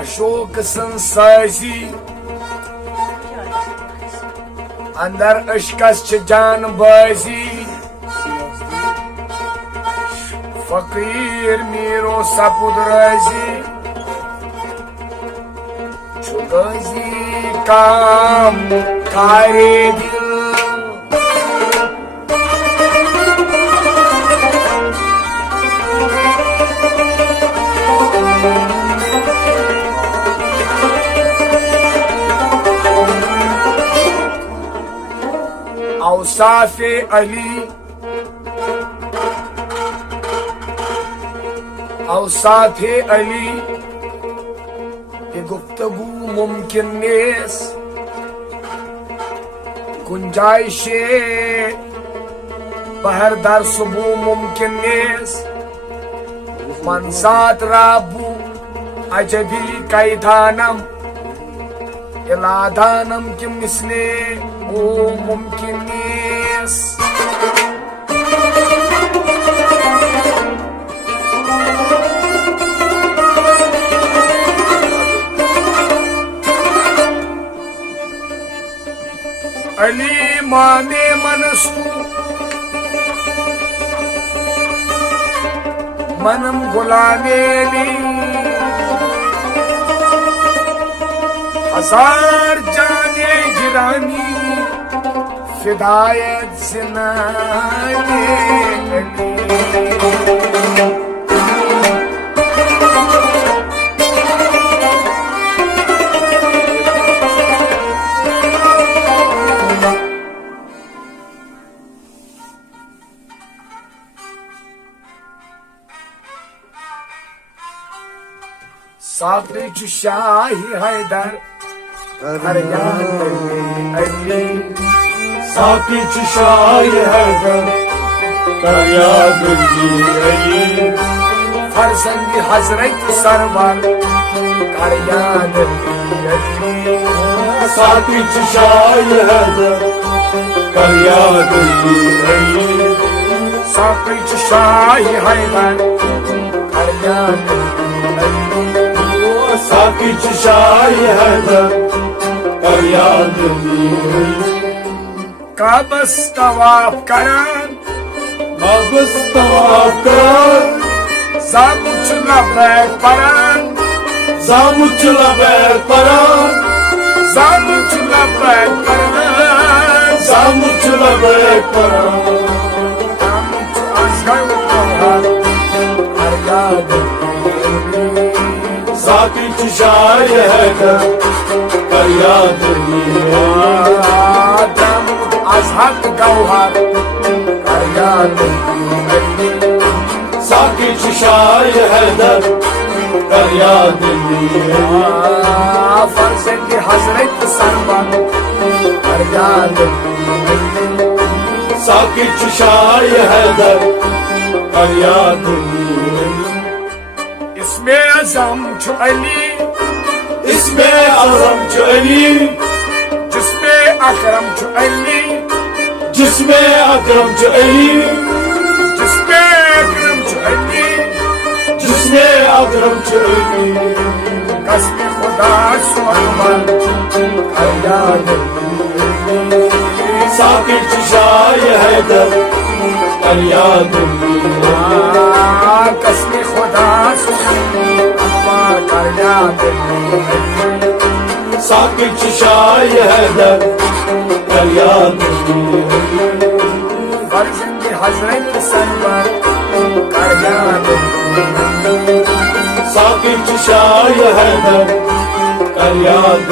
माशोक संसाजी अंदर अशकस जान बाजी फकीर मीरो सपुद राजी चुगजी काम कारे दिल औसाफे अली औसाफे अली ये गुफ्तगू मुमकिन नेस गुंजाइशे बहर दर सुबू मुमकिन नेस मनसात राबू अजबी कैदानम इलादानम के मिसले ओ मुमकिन नेस अली माने मनस्तु मनम गुलामेली हजार जाने गिरानी फिदायत जिनाने साफी शाही हैदर हर अली साफी शाही हैदर याद अली फरजंद हजरत सरवर कर याद अली साफी शाही हैदर याद अली साफी शाही हैदर कर याद अली साकी शाही हैदर याद काबस तवाफ करान काबस तवाफ करान जामुच लबैक परान जामुच लबैक परान जामुच लबैक परान जामुच लबैक परान जामुच असगर तोहर कर याद साकी शाही हैदर याद जामुच अजहक गौहर कर याद साकी शाही हैदर याद फरजंद हजरत सरवर कर याद साकी शाही हैदर याद इसमें अज़म छु अली इसमें आज़म छु अली जिसमें अकरम छु अली जिसमें अकरम छु अली जिसमें अकरम छु अली जिसमें अकरम छु अली कसम खुदा सुअमर कर याद साकी शाही हैदर याद कसम खुदा सुअमर कर याद साकी शाही हैदर याद फरजंद हजरत सरवर कर याद साकी शाही हैदर याद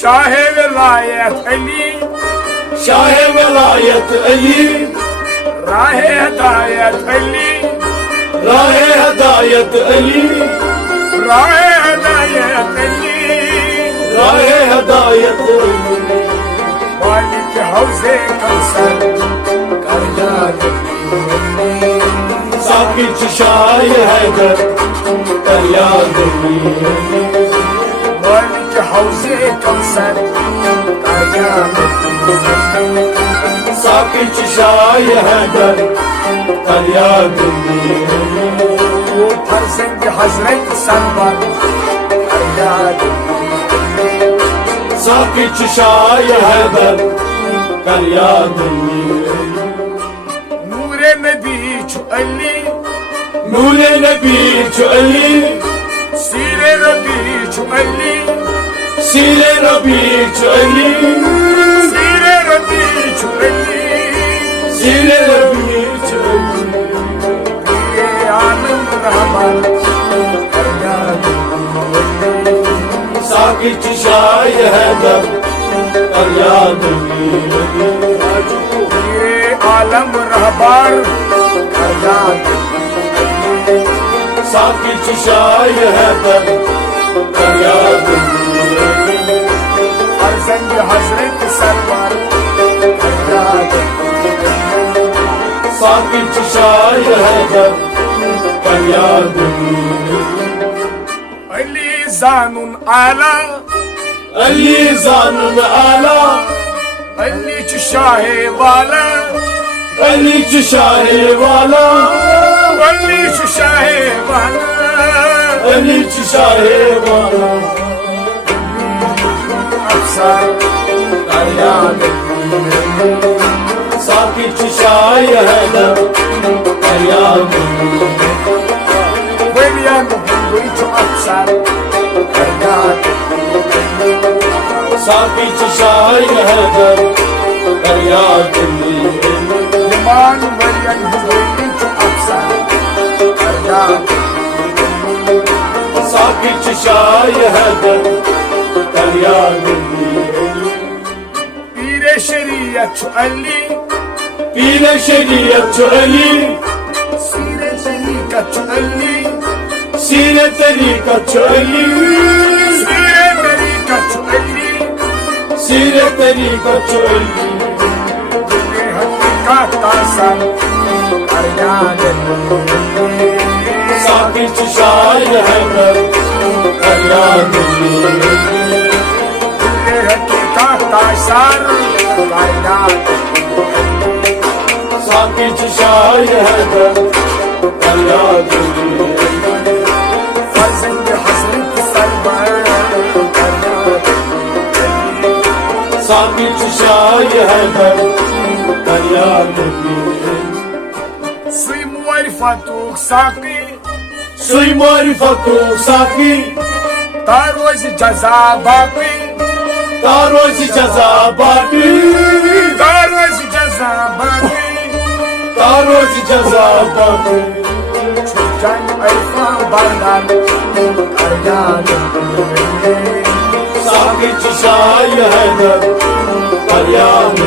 शाह विलायत अली शाह विलायत अली राह हदायत अली राह हदायत अली राह हदायत अली राह हदायत अली मालिक हौजे कौसर कर याद साकी शाही हैदर याद मालिक हौजे कौसर कर याद साकी शाही हैदर याद फर्जंद हजरत सरवर फरियाद साकी शाह हैदर कर याद नूरे नबी छु अली नूरे नबी छु अली सीरे रबी छु अली सीरे रबी छु अली सीरे रबी छु अली सीरे रबी छु अली पीरे आलम रहमान फरियाद साकी शाह हैदर कर याद पीरे आलम रहमान फरियाद साकी शाह हैदर कर याद फर्जंद हजरत सरवर फरियाद साकी शाह हैदर कर याद अली जानून आला अली जानून आला अली च शाहे वाला अली च शाहे वाला अली च शाहे वाला अली च शाहे वाला अफसर फरियाद साकी शाह हैदर कर याद वलियन हुई च अफसर फरियाद साकी शाह हैदर कर याद ईमान वलियन हुई च अफसर फरियाद साकी शाह हैदर कर याद पीरे शरीयत च अली पीर शरीयत छु अली सीरे तरीकत च अली सीरे तरीकत छु अली सीरे तरीकत च अली सीरे तरीकत छु अली ये हकीकत तासन फरियाद साकी शाह हैदर कर याद ये हकीकत तासन फरियाद साकी शाह हैदर कर याद फर्जंद हजरत सरवर फरियाद साकी शाह हैदर कर याद सुई मुआरिफतुक साकी सुई मारिफतु साकी तारोज जजा बाकी तारोज जजा बाकी तारोज जजा बाकी तारोज जजा बाकी जन अल्फा बरदान फरियाद साकी शाह हैदर कर याद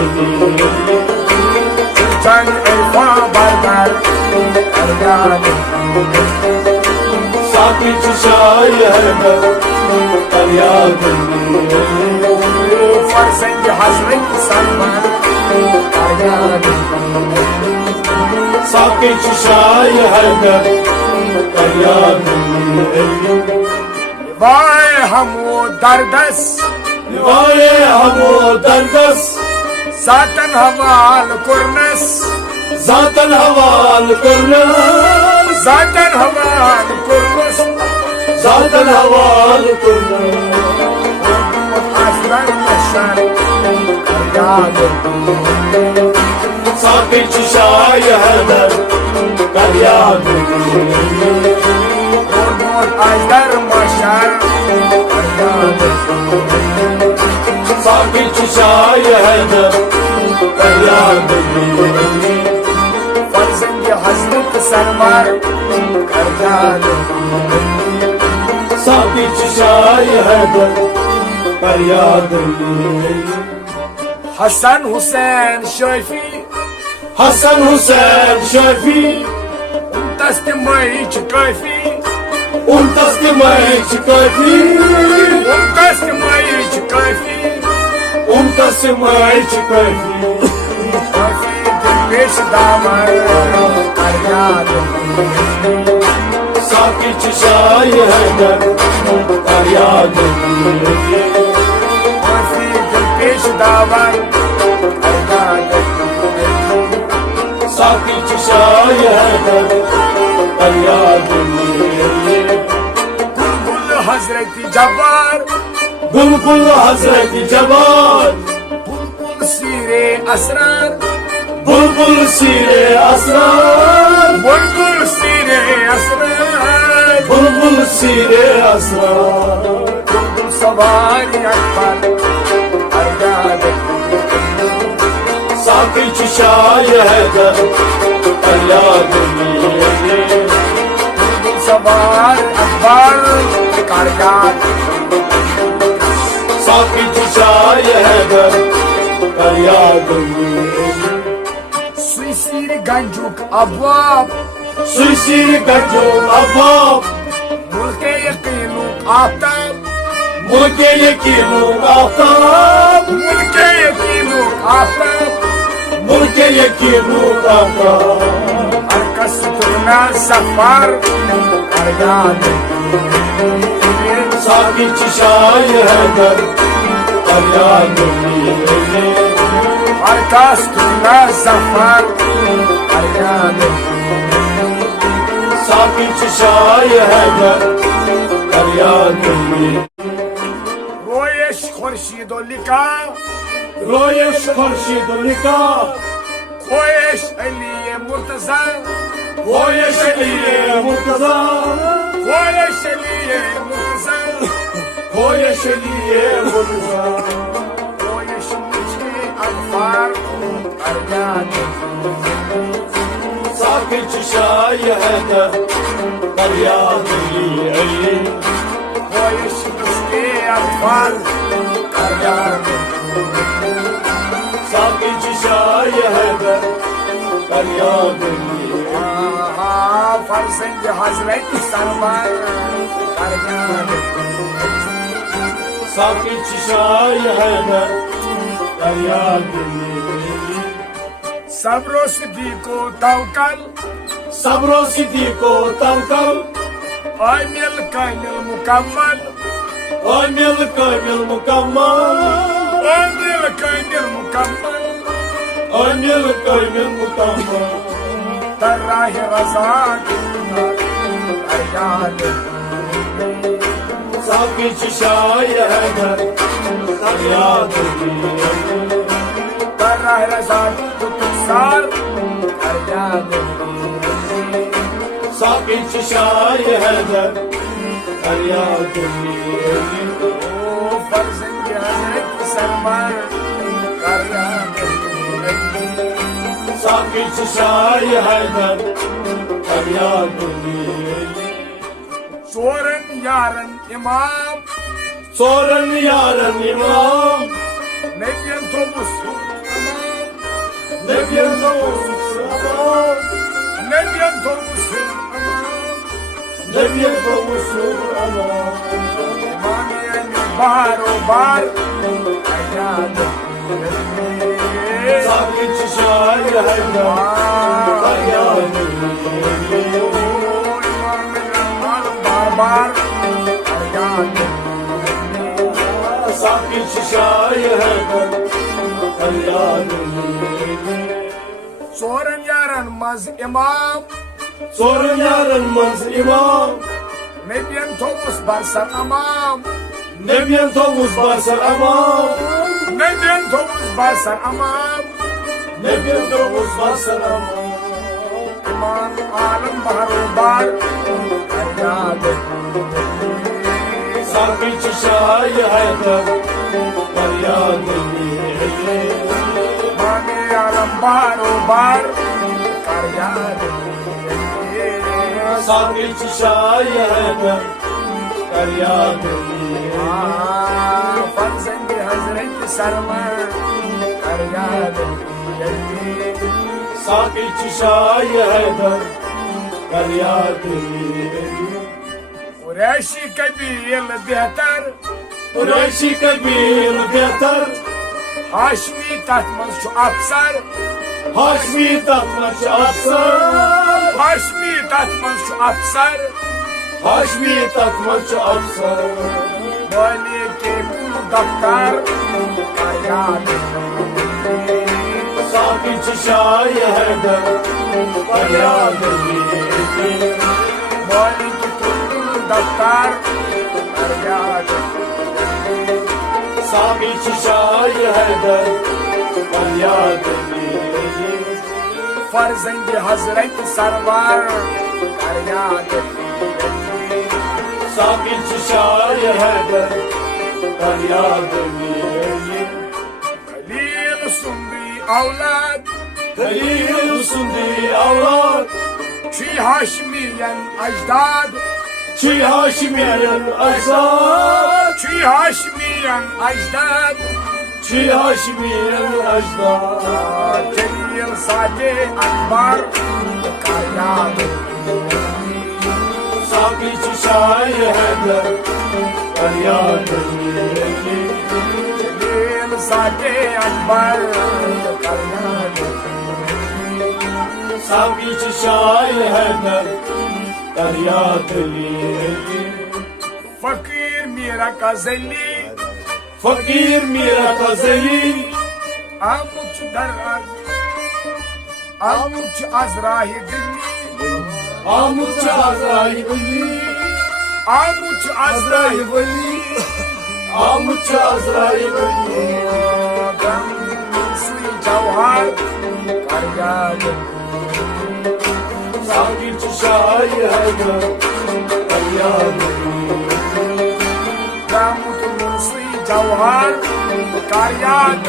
जन अल्फा बरदान फरियाद साकी शाह हैदर कर याद फर्जंद हजरत सरवर फरियाद साकी शाह हैदर कर याद वाय हमो दर्दस वारे हमो दर्दस सातन हवाल कुरनस जातन हवाल करना जातन हवाल कुरनस जातन हवाल करना असर मशर फरियाद साकी शाह हैदर कर याद असर मशर फरियाद साकी शाह हैदर कर याद फर्जंद हजरत सरवर फरियाद साकी शाह हैदर कर याद हसन हुसैन शफी हसन हुसैन शफी तस्मई काफी तस्मई काफी तस्मई काफी तस्मई काफी काफी पेश दामन फरियाद साकी शाह हैदर कर याद काफी पेश दामन फरियाद साकी शाह हैदर कर याद Hazreti Jabbar, बुलबुल हजरत जबार, Bulbul Sire Asrar, बुलबुल सीरे असरार, Bulbul Sire Asrar, बुलबुल सीरे Asrar, Bulbul Savari Akbar, Aryad, साकी चिशाय हैदर फरियाद लिए, Bulbul Savar Akbar, Aryad, साकी चिशाय हैदर फरियाद लिए, Suisir Ganjuk Abwab, Sushir गजो अबाब, Mulke Yaqinu Aftab, मुल्के यकीनो Aftab, Mulke Yaqinu Aftab, मुल्के यकीनो Aftab, Arkas Turna Safar, Aryad, साकी चिशाय हैदर फरियाद लिए, Arkas Turna Safar, Aryad, साकी चिशाय हैदर फरियाद लिए, Royesh Khurshid Lika, रोयश खुर्शीद निकाह, Khoyesh Ali Murtaza, रोयश लिए मुर्तजा, Khoyesh Ali Murtaza, रोयश लिए Murtaza, Khoyesh Mujhe Akbar, Aryad, साकी चिशाय हैदर फरियाद लिए, Khoyesh Mujhe Akbar, Aryad, साकी चिशाय हैदर फरियाद लिए, Farzand Hazret Sarwar, Aryad, साकी चिशाय हैदर फरियाद लिए, Sabro Siddiqo Tawkal, सब्रो सिद्धि को तवकल, Amil Kamil Mukammal, और मिल कामिल मुकम्मल, Amil Kamil Mukammal, और मिल कामिल मुकम्मल, Tarrah Razak, Aryad, साकी चिशाय हैदर फरियाद लिए, Tarrah Razak Tutsar, Aryad, साकी चिशाय हैदर फरियाद लिए, O Farzand Hazret Sarwar, Aryad, साकी चिशाय हैदर फरियाद लिए, Soran Yaran Imam, सोरन यारन इमाम, Nebyan Tobus, Imam, नबियन तवस्सुल, Nebyan Tobus, Imam, नबियन तवस्सुल, Imamiyan Baro Bar, Aryad, साकी चिशाय हैदर फरियाद लिए, Bar, Aryad, साकी चिशाय हैदर फरियाद लिए, Soran Yaran Maz Imam, Soren यारन मंज इमाम, Nebyan Tobus Barsar Imam, नबियन तवस्सुल बासर अमाम, Nebyan Tobus Barsar Imam, नबियन तवस्सुल बासर अमाम, Imam Alam Baro Bar, Aryad, साकी चिशाय हैदर फरियाद लिए, Imam Alam Baro Bar, Aryad, साकी चिशाय हैदर फरियाद लिए, Farzand Hazret Sarwar, Aryad, साकी चिशाय हैदर फरियाद लिए, Quraishi Kabil Behtar, कुरैशी कबील बेहतर, Hashmi Tatmaz Şu Afsar, Hashmi तत्मच अफसर, Hashmi Tatmaz Şu Afsar, Hashmi तत्मच अफसर, Vali Kebul Daftar, Aryad, साकी चिशाय हैदर फरियाद लिए, Vali Kebul Daftar, Aryad, فریاد سامی چشای حیدر فریاد میگی فرزند حضرت سرور فریاد سامی چشای حیدر فریاد میگی خلیل سندی اولاد خلیل سندی اولاد چی هاشمیان اجداد چی هاشمیان اجداد چی هاشمیان اجداد چی هاشمیان اجداد جلیل ساده اکبر فریاد سامی چشای حیدر فریاد میگی جلیل ساده اکبر فریاد سامی چشای حیدر فریاد میگی فقیر میرا کازلی فقیر میرا غزلی آموچ در از آموچ از راه دلی آموچ عزرای ولی آموچ از راه ولی آموچ عزرای ولی دم سوی جوهر فریاد سامی چشای حیدر فریاد دم سوی جوهر فریاد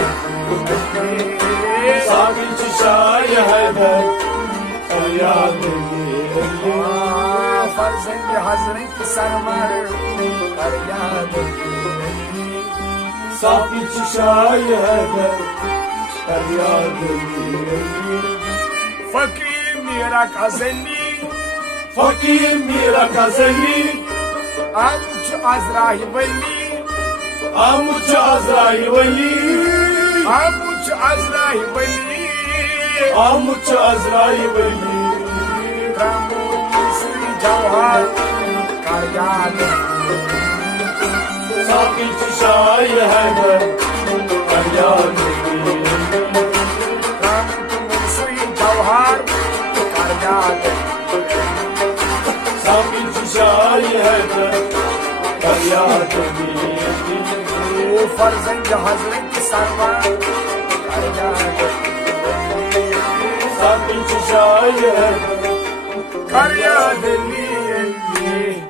سامی چشای حیدر فریاد فرزند حضرت سرور فریاد سامی چشای حیدر فریاد فقیر میرا کازلی فقیر میرا غزلی آموچ از راه ولی آموچ عزرای ولی آموچ از راه ولی آموچ عزرای ولی دم سوی جوهر فریاد سامی چشای حیدر فریاد سوی جوهر فریاد سامی چشای حیدر فریاد او فرزند حضرت سرور فریاد سامی چشای حیدر فریاد لی